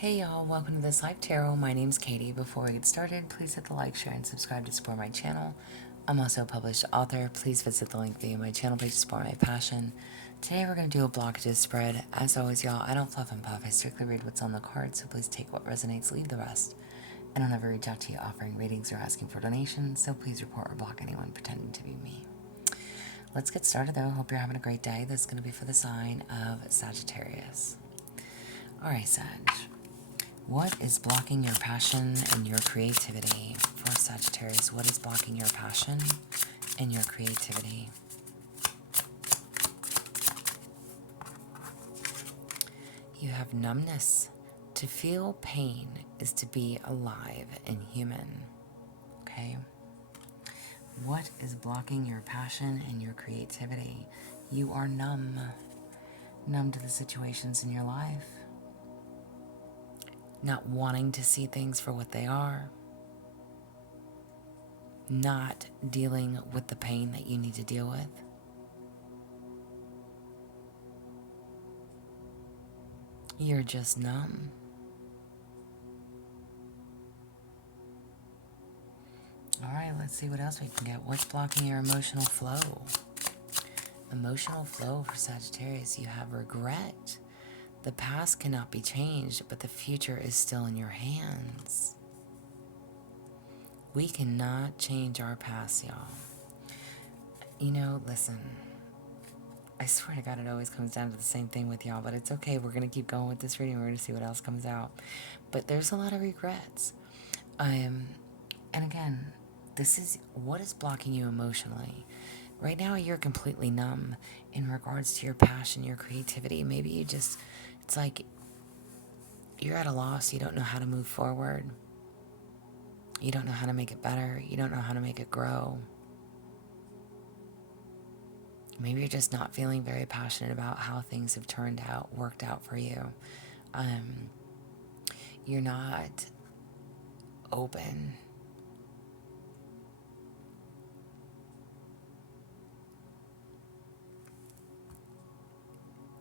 Hey y'all, welcome to This Life Tarot. My name's Katie. Before we get started, please hit the like, share, and subscribe to support my channel. I'm also a published author. Please visit the link via my channel page to support my passion. Today we're going to do a blockages spread. As always, y'all, I don't fluff and puff. I strictly read what's on the card, so please take what resonates, leave the rest. I don't ever reach out to you offering readings or asking for donations, so please report or block anyone pretending to be me. Let's get started though. Hope you're having a great day. This is going to be for the sign of Sagittarius. Alright, Sag. What is blocking your passion and your creativity for Sagittarius? What is blocking your passion and your creativity? You have numbness. To feel pain is to be alive and human. Okay? What is blocking your passion and your creativity? You are numb. Numb to the situations in your life. Not wanting to see things for what they are. Not dealing with the pain that you need to deal with. You're just numb. Alright, let's see what else we can get. What's blocking your emotional flow? Emotional flow for Sagittarius. You have regret. The past cannot be changed, but the future is still in your hands. We cannot change our past, y'all. You know, listen. I swear to God, it always comes down to the same thing with y'all, but it's okay. We're going to keep going with this reading. We're going to see what else comes out. But there's a lot of regrets. And again, this is what is blocking you emotionally. Right now, you're completely numb in regards to your passion, your creativity. Maybe you just, it's like you're at a loss. You don't know how to move forward. You don't know how to make it better. You don't know how to make it grow. Maybe you're just not feeling very passionate about how things have turned out, worked out for you. You're not open.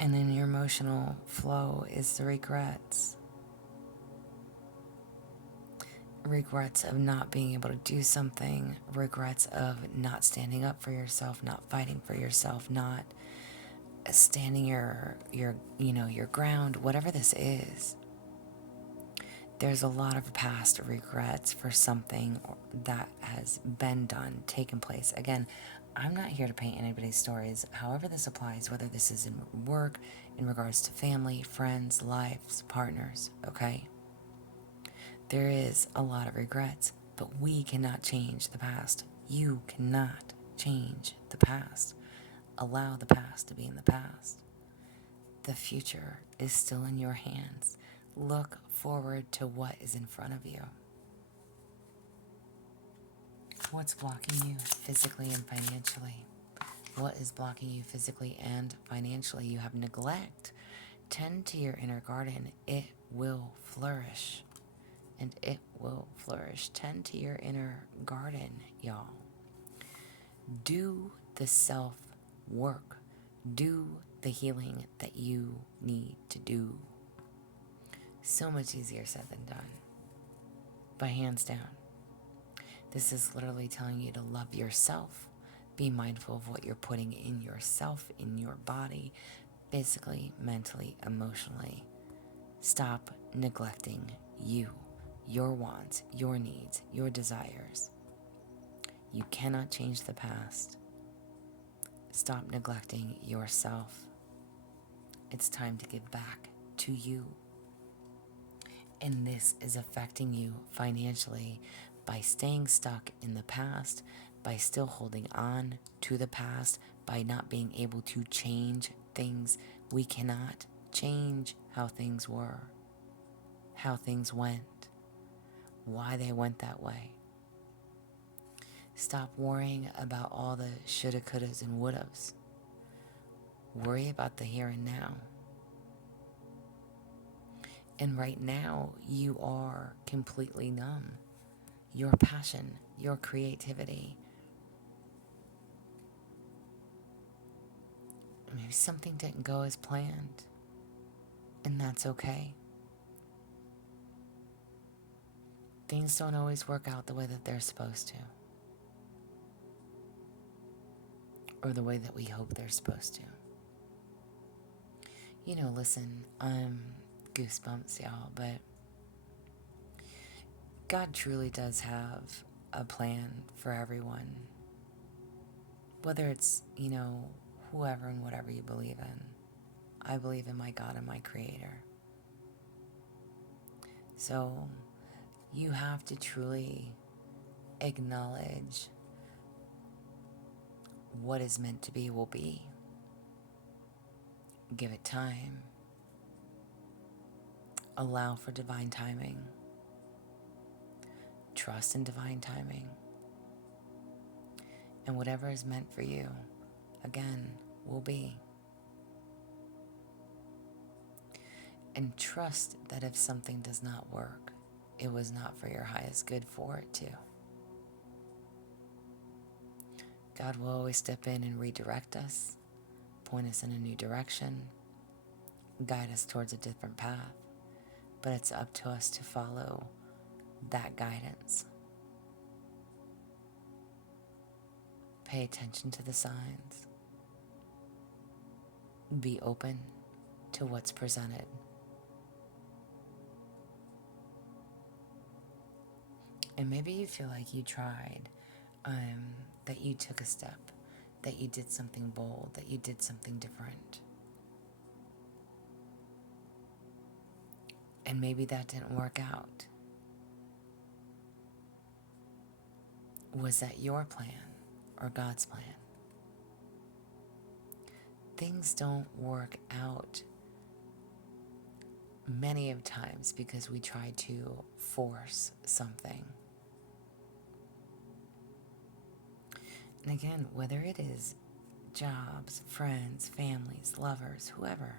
And then your emotional flow is the regrets. Regrets of not being able to do something. Regrets of not standing up for yourself, not fighting for yourself, not standing your ground, whatever this is. There's a lot of past regrets for something that has been done, taken place. Again, I'm not here to paint anybody's stories. However this applies, whether this is in work, in regards to family, friends, lives, partners, okay? There is a lot of regrets, but we cannot change the past. You cannot change the past. Allow the past to be in the past. The future is still in your hands. Look forward to what is in front of you. What's blocking you physically and financially? What is blocking you physically and financially? You have neglect. Tend to your inner garden. It will flourish. And it will flourish. Tend to your inner garden, y'all. Do the self-work. Do the healing that you need to do. So much easier said than done. But hands down. This is literally telling you to love yourself. Be mindful of what you're putting in yourself, in your body, physically, mentally, emotionally. Stop neglecting you, your wants, your needs, your desires. You cannot change the past. Stop neglecting yourself. It's time to give back to you. And this is affecting you financially by staying stuck in the past, by still holding on to the past, by not being able to change things. We cannot change how things were, how things went, why they went that way. Stop worrying about all the shoulda, couldas, and wouldas. Worry about the here and now. And right now, you are completely numb. Your passion, your creativity. Maybe something didn't go as planned. And that's okay. Things don't always work out the way that they're supposed to, or the way that we hope they're supposed to. Listen, goosebumps, y'all, but God truly does have a plan for everyone. Whether it's, whoever and whatever you believe in. I believe in my God and my Creator. So you have to truly acknowledge what is meant to be will be. Give it time. Allow for divine timing. Trust in divine timing. And whatever is meant for you, again, will be. And trust that if something does not work, it was not for your highest good for it to. God will always step in and redirect us, point us in a new direction, guide us towards a different path. But it's up to us to follow that guidance. Pay attention to the signs. Be open to what's presented. And maybe you feel like you tried, that you took a step, that you did something bold, that you did something different. And maybe that didn't work out. Was that your plan or God's plan? Things don't work out many of times because we try to force something. And again, whether it is jobs, friends, families, lovers, whoever,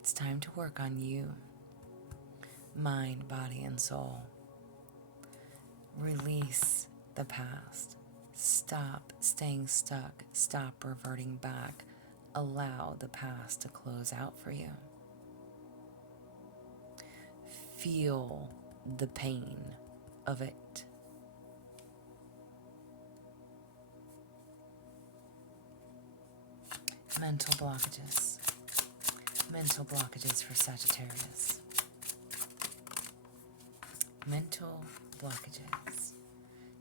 it's time to work on you, mind, body, and soul. Release the past. Stop staying stuck. Stop reverting back. Allow the past to close out for you. Feel the pain of it. Mental blockages. Mental blockages for Sagittarius. Mental blockages.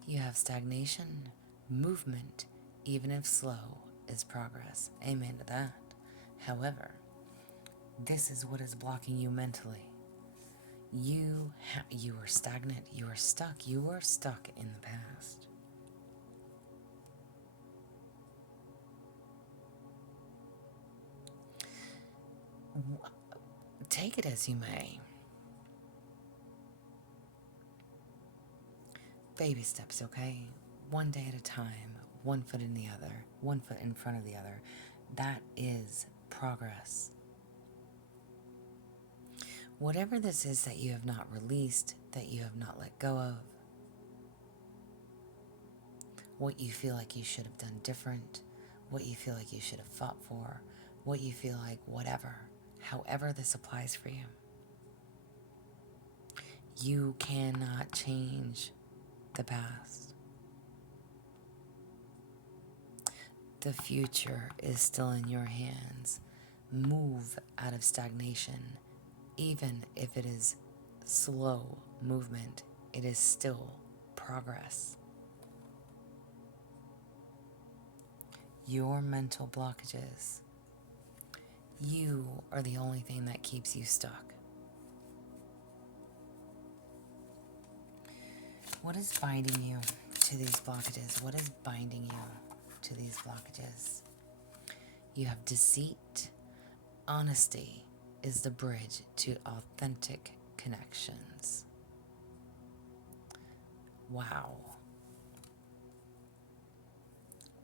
You have stagnation, movement, even if slow, is progress. Amen to that. However, this is what is blocking you mentally. You are stagnant. You are stuck. You are stuck in the past. Take it as you may. Baby steps, okay? One day at a time, one foot in the other, one foot in front of the other. That is progress. Whatever this is that you have not released, that you have not let go of, what you feel like you should have done different, what you feel like you should have fought for, what you feel like whatever, however this applies for you. You cannot change the past. The future is still in your hands. Move out of stagnation. Even if it is slow movement, it is still progress. Your mental blockages. You are the only thing that keeps you stuck. What is binding you to these blockages? What is binding you to these blockages? You have deceit. Honesty is the bridge to authentic connections. Wow.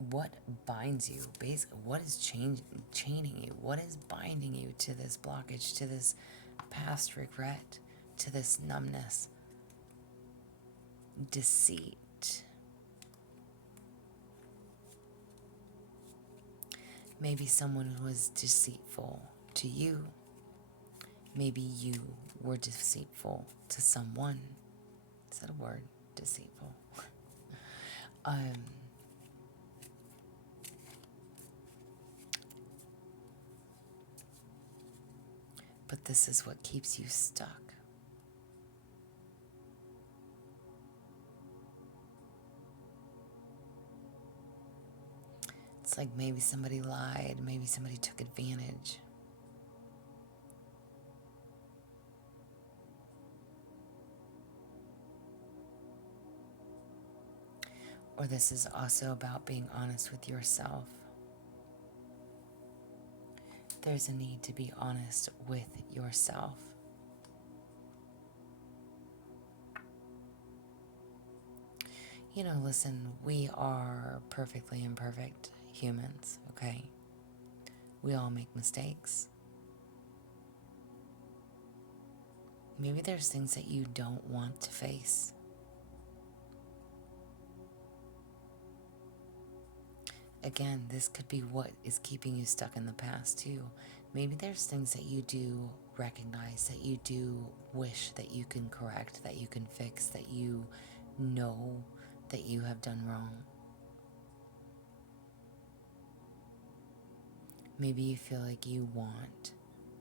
What binds you? Basically, what is chaining you? What is binding you to this blockage, to this past regret, to this numbness? Deceit. Maybe someone was deceitful to you. Maybe you were deceitful to someone. Is that a word? Deceitful. But this is what keeps you stuck. It's like maybe somebody lied, maybe somebody took advantage. Or this is also about being honest with yourself. There's a need to be honest with yourself. You know, listen, we are perfectly imperfect humans, okay? We all make mistakes. Maybe there's things that you don't want to face. Again, this could be what is keeping you stuck in the past too. Maybe there's things that you do recognize, that you do wish that you can correct, that you can fix, that you know that you have done wrong. Maybe you feel like you want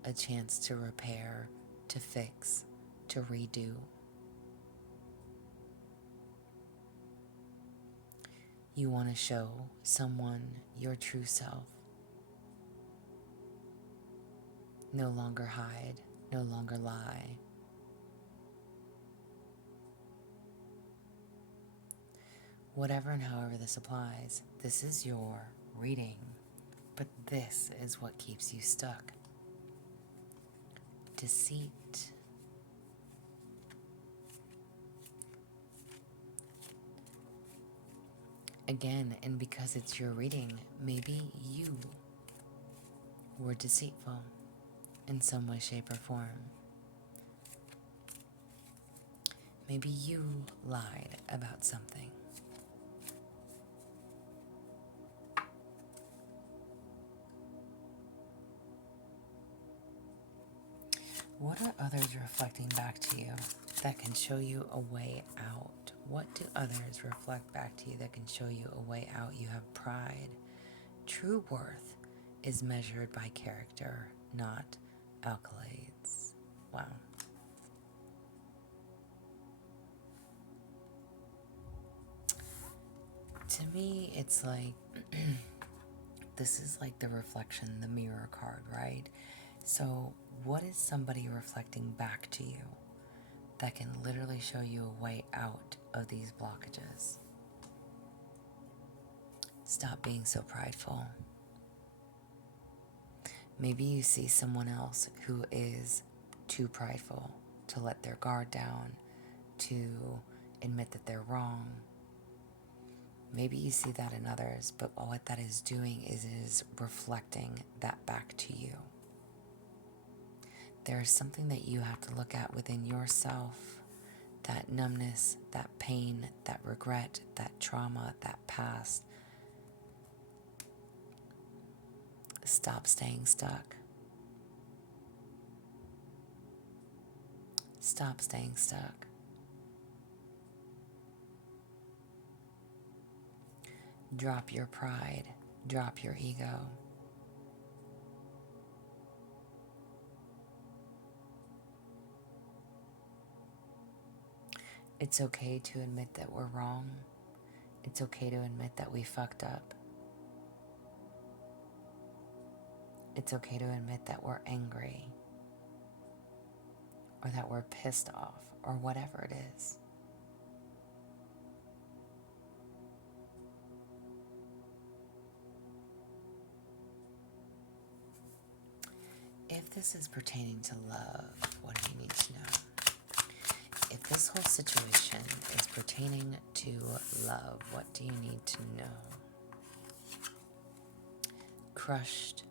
a chance to repair, to fix, to redo. You want to show someone your true self. No longer hide, no longer lie. Whatever and however this applies, this is your reading, but this is what keeps you stuck. Deceit. Again, and because it's your reading, maybe you were deceitful in some way, shape, or form. Maybe you lied about something. What are others reflecting back to you that can show you a way out? What do others reflect back to you that can show you a way out? You have pride. True worth is measured by character, not accolades. Wow. To me, it's like, this is like the reflection, the mirror card, right? So what is somebody reflecting back to you that can literally show you a way out of these blockages? Stop being so prideful. Maybe you see someone else who is too prideful to let their guard down, to admit that they're wrong. Maybe you see that in others, but what that is doing is it is reflecting that back to you. There is something that you have to look at within yourself. That numbness, that pain, that regret, that trauma, that past. Stop staying stuck. Stop staying stuck. Drop your pride. Drop your ego. It's okay to admit that we're wrong. It's okay to admit that we fucked up. It's okay to admit that we're angry, or that we're pissed off, or whatever it is. If this is pertaining to love, what do you need to know? If this whole situation is pertaining to love, what do you need to know? Crushed.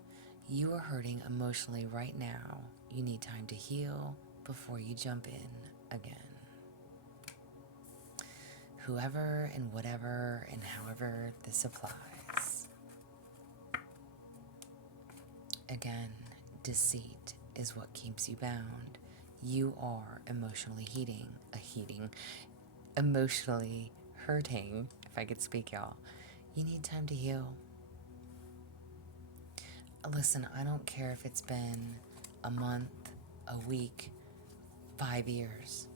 You are hurting emotionally right now. You need time to heal before you jump in again. Whoever and whatever and however this applies. Again, deceit. is what keeps you bound. You are emotionally hurting, if I could speak, y'all. You need time to heal. Listen, I don't care if it's been a month, a week, 5 years.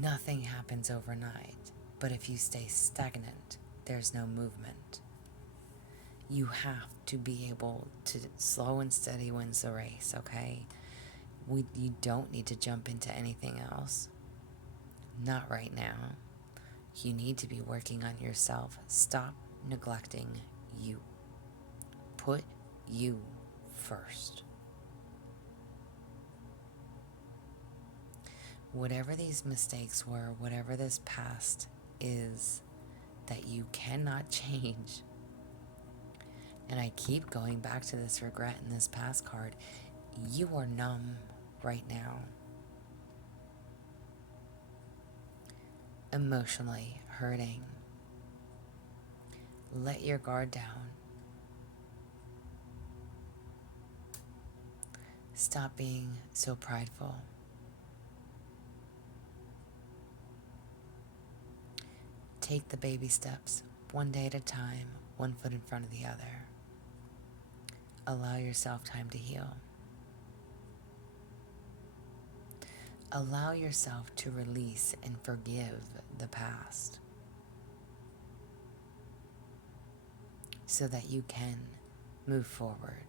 Nothing happens overnight. But if you stay stagnant, there's no movement. You have to be able to, slow and steady wins the race, okay? You don't need to jump into anything else. Not right now. You need to be working on yourself. Stop neglecting you. Put you first. Whatever these mistakes were, whatever this past is that you cannot change, and I keep going back to this regret in this past card, you are numb right now. Emotionally hurting. Let your guard down. Stop being so prideful. Take the baby steps, one day at a time, one foot in front of the other. Allow yourself time to heal. Allow yourself to release and forgive the past so that you can move forward.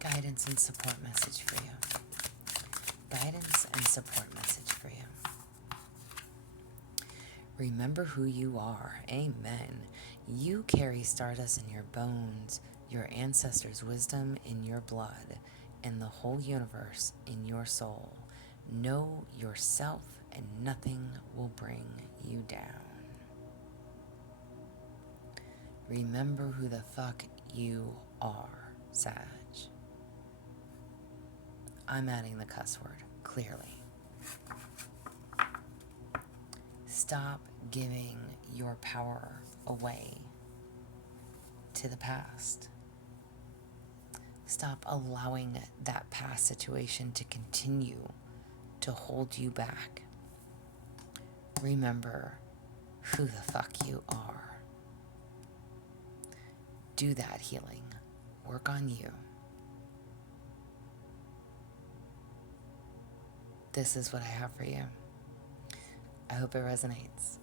Guidance and support message for you. Guidance and support message for you. Remember who you are. Amen. You carry stardust in your bones, your ancestors' wisdom in your blood, and the whole universe in your soul. Know yourself and nothing will bring you down. Remember who the fuck you are, Sag. I'm adding the cuss word, clearly. Stop giving your power away to the past. Stop allowing that past situation to continue to hold you back. Remember who the fuck you are. Do that healing. Work on you. This is what I have for you. I hope it resonates.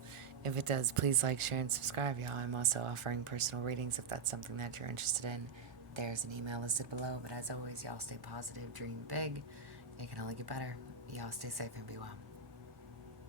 If it does, please like, share, and subscribe, y'all. I'm also offering personal readings if that's something that you're interested in. There's an email listed below, but as always, y'all stay positive, dream big. It can only get better. Y'all stay safe and be well.